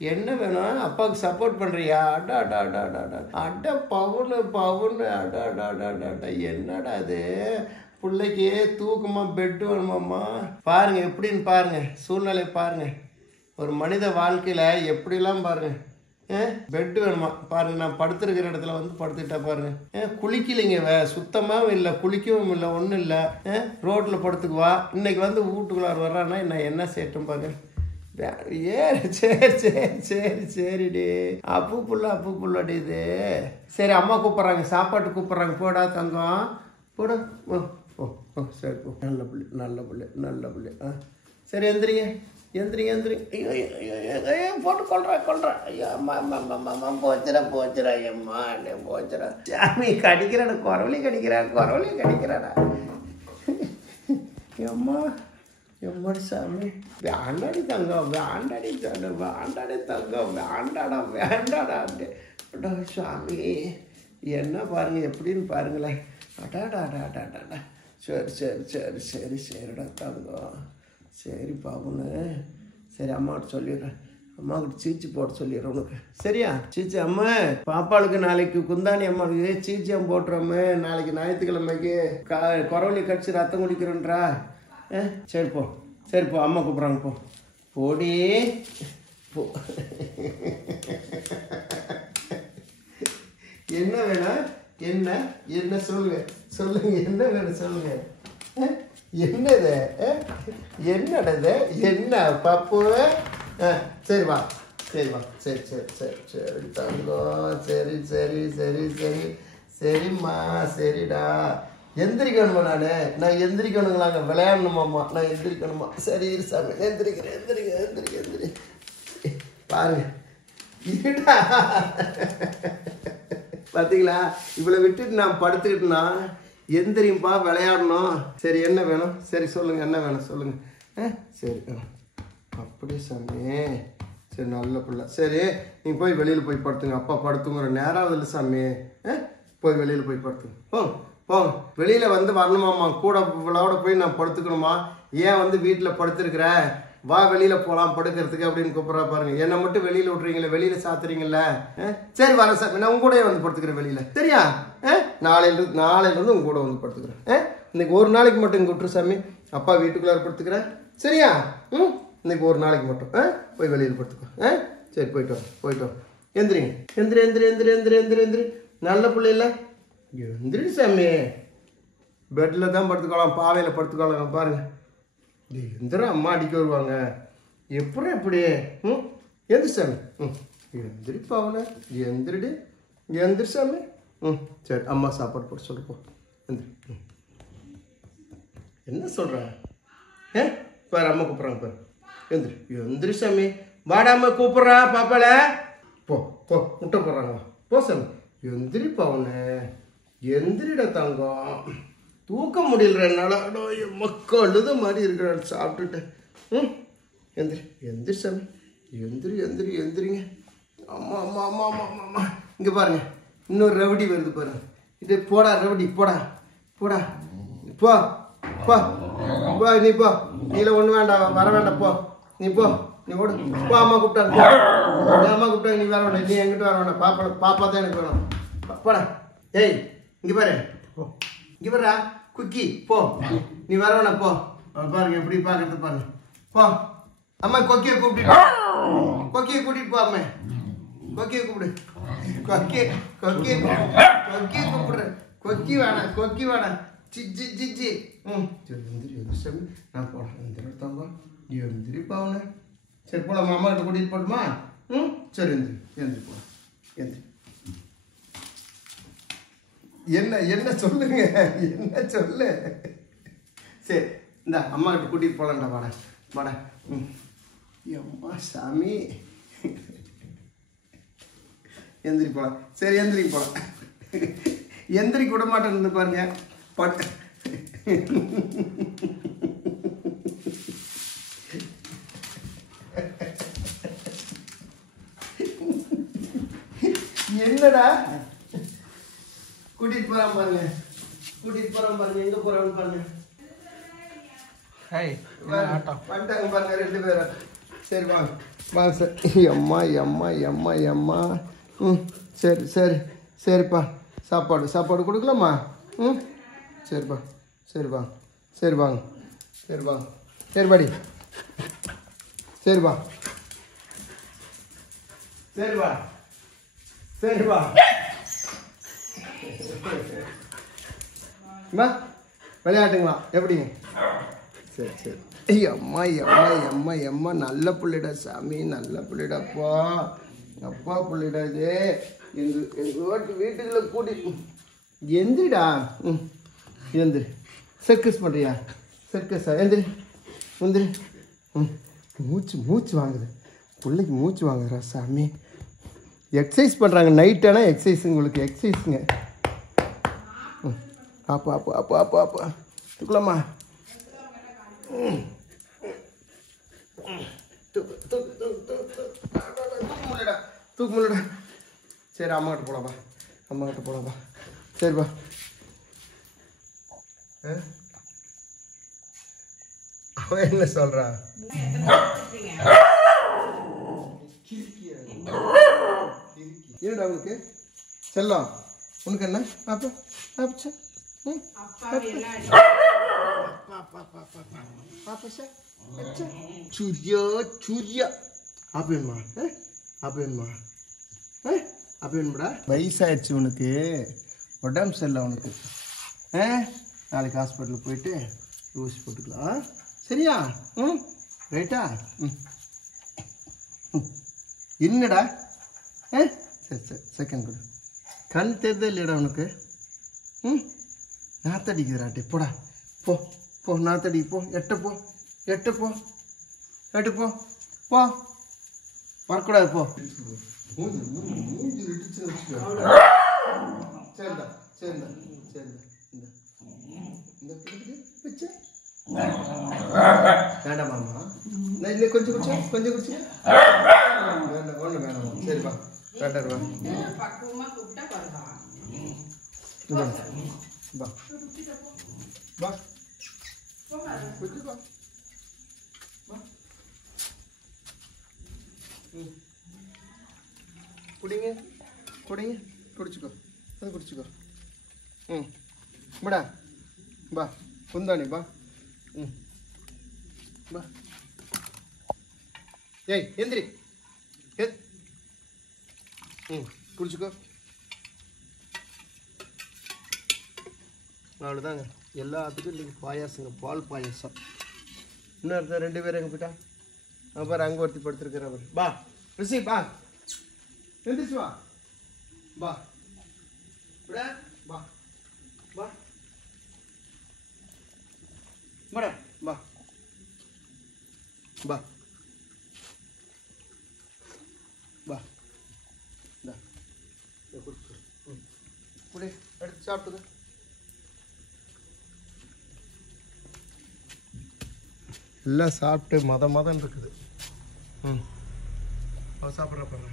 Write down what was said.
என்ன வேணும்? அப்பாவுக்கு சப்போர்ட் பண்றியா? அடா அடா அடா அடா அட பவுனு பவுனு அடா அடா அடா அடா என்னடா அது? பிள்ளைக்கு தூக்கமா பெட்டு வேணுமாம்மா? பாருங்க எப்படின்னு பாருங்க, சூழ்நிலை பாருங்க. ஒரு மனித வாழ்க்கையில எப்படிலாம் பாருங்க. பெட்டு வேணுமா பாருங்க. நான் படுத்துருக்கிற இடத்துல வந்து படுத்துக்கிட்டா பாருங்க. குளிக்கலைங்க, சுத்தமாகவும் இல்லை, குளிக்கவும் இல்லை, ஒன்றும் இல்லை. ரோட்டில் படுத்துக்குவா. இன்னைக்கு வந்து வீட்டுக்குள்ளார வர்றான்னா என்ன செய்யட்டும் பாருங்க. சரி சரி சரி சரிடி. அப்பு புள்ளடி இது. சரி அம்மா கூப்பிட்றாங்க, சாப்பாட்டு கூப்பிட்றாங்க. போடா தங்கம் போட. ஓ ஓ சரி போ. நல்ல பிள்ளை. சரி எந்திரிங்க. ஐயோ போட்டு கொள்றேன். ஐயோ அம்மா போச்சுடா அம்மா போச்சுடா. சாமி கடிக்கிறாடா, குறவழி கடிக்கிறாடா. அம்மா எம்மாடி சாமி, வேண்டாடி தங்கம், வேண்டாடா சாமி. என்ன பாருங்க எப்படின்னு பாருங்களேன். அடாடாடாடாடா. சரி சரிடா தங்கம். சரி பாபுன்னு. சரி அம்மாட்ட சொல்லிடுறேன். அம்மாவுக்கு சீச்சி போட சொல்லிடுறேன் உனக்கு. சரியா? சீச்சி அம்மா பாப்பாளுக்கு நாளைக்கு குந்தாணி அம்மாவுக்கு சீச்சியம் போட்டுறோமே. நாளைக்கு ஞாயிற்றுக்கிழமைக்கு குறவழி கடிச்சு ரத்தம் குடிக்கிறோன்றா. சரி போ அம்மா கூப்பிட்றாங்க. போடி போ. என்ன வேணும்? என்ன சொல்லுங்க என்ன வேணும் சொல்லுங்க. என்னது? என்னடது? என்ன பப்பு? சரி வா சரி தங்கம். சரிம்மா சரிடா. எந்திரிக்கணுமா? நான் எந்திரிக்கணுங்களாங்க, விளையாடணுமாம்மா, நான் எந்திரிக்கணுமா? சரி சாமி எந்திரி பாருங்க. இருடா பார்த்தீங்களா? இவ்வளோ விட்டுட்டு நான் படுத்துக்கிட்டுனா எந்திரிப்பா, விளையாடணும். சரி என்ன வேணும்? சரி சொல்லுங்க, என்ன வேணும் சொல்லுங்க. சரி அப்படி சாமி. சரி நல்ல பிள்ளை. சரி நீங்கள் போய் வெளியில் போய் படுத்துங்க. அப்பா படுத்துங்கிற நேரம் இல்லை சாமி. போய் வெளியில் போய் படுத்துங்க. போங்க. வெளியில் வந்து வரணுமாம்மா, கூட இவ்வளோட போய் நான் படுத்துக்கணுமா? ஏன் வந்து வீட்டில் படுத்துருக்குற? வா வெளியில் போகலாம் படுக்கிறதுக்கு அப்படின்னு கூப்பிட்றா பாருங்க. என்னை மட்டும் வெளியில் விட்றீங்களே, வெளியில் சாத்துறீங்கல்ல. சரி வரேன் சார், நான் உங்க கூட வந்து படுத்துக்கிறேன் வெளியில். சரியா? நாளையிலேருந்து உங்க கூட வந்து படுத்துக்கிறேன். இன்னைக்கு ஒரு நாளைக்கு மட்டும் இங்கே விட்டுரு சாமி. அப்பா வீட்டுக்குள்ளார படுத்துக்கிறேன். சரியா? இன்னைக்கு ஒரு நாளைக்கு மட்டும் போய் வெளியில் படுத்துக்கோ. சரி போயிட்டு வா. எந்திரி. நல்ல பிள்ளை இல்லை. எந்திரி சாமி. பெட்டில் தான் படுத்துக்கலாம், பாவையில் படுத்துக்கலாம் பாருங்க. எந்திர அம்மா அடிக்க வருவாங்க. எப்படி எந்திரி சாமி. எந்திரி பாவல. எந்திரி சாமி. சரி அம்மா சாப்பாடு போட்டு சொல்லுப்போ. எந்திரி. என்ன சொல்ற? பாரு அம்மா கூப்பிட்றாங்க பாரு. எந்திரி சாமி. வாடாம கூப்பிட்றா பாப்பால. போ முட்டை போடுறாங்க. போ சாமி. எந்திரி பாவனு. எந்திரிடா தங்கம். தூக்க முடியல என்னால். மக்களுது மாதிரி இருக்கிற சாப்பிட்டுட்டு. எந்திரி சாமி. எந்திரிங்க. அம்மா. இங்கே பாருங்க, இன்னொரு ரவுடி வருது பாருங்க. இது போடா ரவுடி, போடா போ நீ போ. நீல ஒன்று வேண்டாம், வர வேண்டாம். நீ ஓடு. போ. அம்மா கூப்பிட்டாங்க. நீ வர வேண்டாம். நீ எங்கிட்ட வர வேண்டாம். பாப்பா தான் எனக்கு வேணும். போடா. ஏய் இங்கே பாரு. இங்கே பாருடா குக்கி. போ. நீ வர வேணா. போ. பாருங்க எப்படி பார்க்கறது பாருங்க. போ. அம்மா கொக்கியை கூப்பிட்டு போ. அம்மா கொக்கியை கூப்பிடு. கூப்பிடுறேன். கொக்கி வேணாம். சிச்சி. எந்திரி சாமி. நான் போனேன். எந்திரி பாவனே. சரி போலாம். அம்மா கிட்ட கூட்டிகிட்டு போட்டுமா? சரி எந்திரி போ. எந்திரி. என்ன சொல்லுங்க. என்ன சொல்லு. சரி இந்த அம்மா கிட்ட கூட்டிகிட்டு போகலான்டா. வாடா. அம்மா சாமி. எந்திரி போகலாம். சரி எந்திரிக்கு போகலாம். எந்திரிக்க விட மாட்டேன்னு பாருங்க. என்னடா கூட்டிட்டு போறான் பாருங்க. எங்க போறான்னு பாருங்க. வந்துட்டாங்க பாருங்க 2 பேரும். சரி வாங்க. வாங்க சார். எம்மா எம்மா எம்மா எம்மா. ம் சரி சரி சரிப்பா. சாப்பாடு கொடுக்கலாமா? ம் சரிப்பா சரிப்பா சரி வாங்க சரிபாடி சரிப்பா விளையாட்டுங்களா எப்படிங்க? சரி எம்மா நல்ல பிள்ளைடா சாமி, நல்ல பிள்ளைடாப்பா. அப்பா பிள்ளைடா இது. எங்கள் வீட்டுக்குள்ள கூட்டி எந்திரிடா. ம் எந்திரி. சர்க்கஸ் பண்ணுறியா? சர்க்கஸா? எந்திரி. ம் மூச்சு வாங்குது பிள்ளைக்கு, மூச்சு வாங்குறா சாமி. எக்ஸசைஸ் பண்ணுறாங்க நைட்டானா எக்ஸசைஸ். உங்களுக்கு எக்ஸசைஸுங்க. ம் அப்பா தூக்கலாமா? தூக்க முடியலடா. சரி அம்மா கிட்ட போலாம்ப்பா. சரிப்பா. அவன் என்ன சொல்றா? என்னடா உனக்கு செல்லம்? உனக்கு என்ன? சூர்யா அப்பா வயசாயிடுச்சு உனக்கு, உடம்பு சரியில்லை உனக்கு. நாளைக்கு ஹாஸ்பிட்டலுக்கு போயிட்டு ஊசி போட்டுக்கலாம். சரியா? ம் ரைட்டா? ம் என்னடா? சரி செகண்ட் கொடு. கண் தெரிதே இல்லையடா உனக்கு? ம் நாத்தடிக்குதுராட்டி. போடா போ நாத்தடிக்கு போ. எட்டு போ வரக்கூடாது போ. சரிதா வேண்டாமாம்மா. நான் இன்னும் கொஞ்சம் குடிச்சு வேண்டாம் ஒன்று வேணாமா? சரிப்பா வேண்டாம். குடிச்சுக்கோ. ம் படா பா குந்தாணி பா. ம் பா. ஏய் எந்திரி. ம் குடிச்சுக்கோ. அவ்வளோதாங்க. எல்லாத்துக்கும் இன்றைக்கி பாயாசங்க, பால் பாயாசம். இன்னொருத்தர் 2 பேர் எங்கே போயிட்டா? அப்புறம் அங்கே ஒருத்தி படுத்துருக்கிறவர். பா ரிஷி பா எந்திரிச்சு வா. பா பா எடுத்து சாப்பிட்டுங்க. எல்லாம் சாப்பிட்டு மதம் இருக்குது. ம் அவன் சாப்பிட்ற பாருங்க.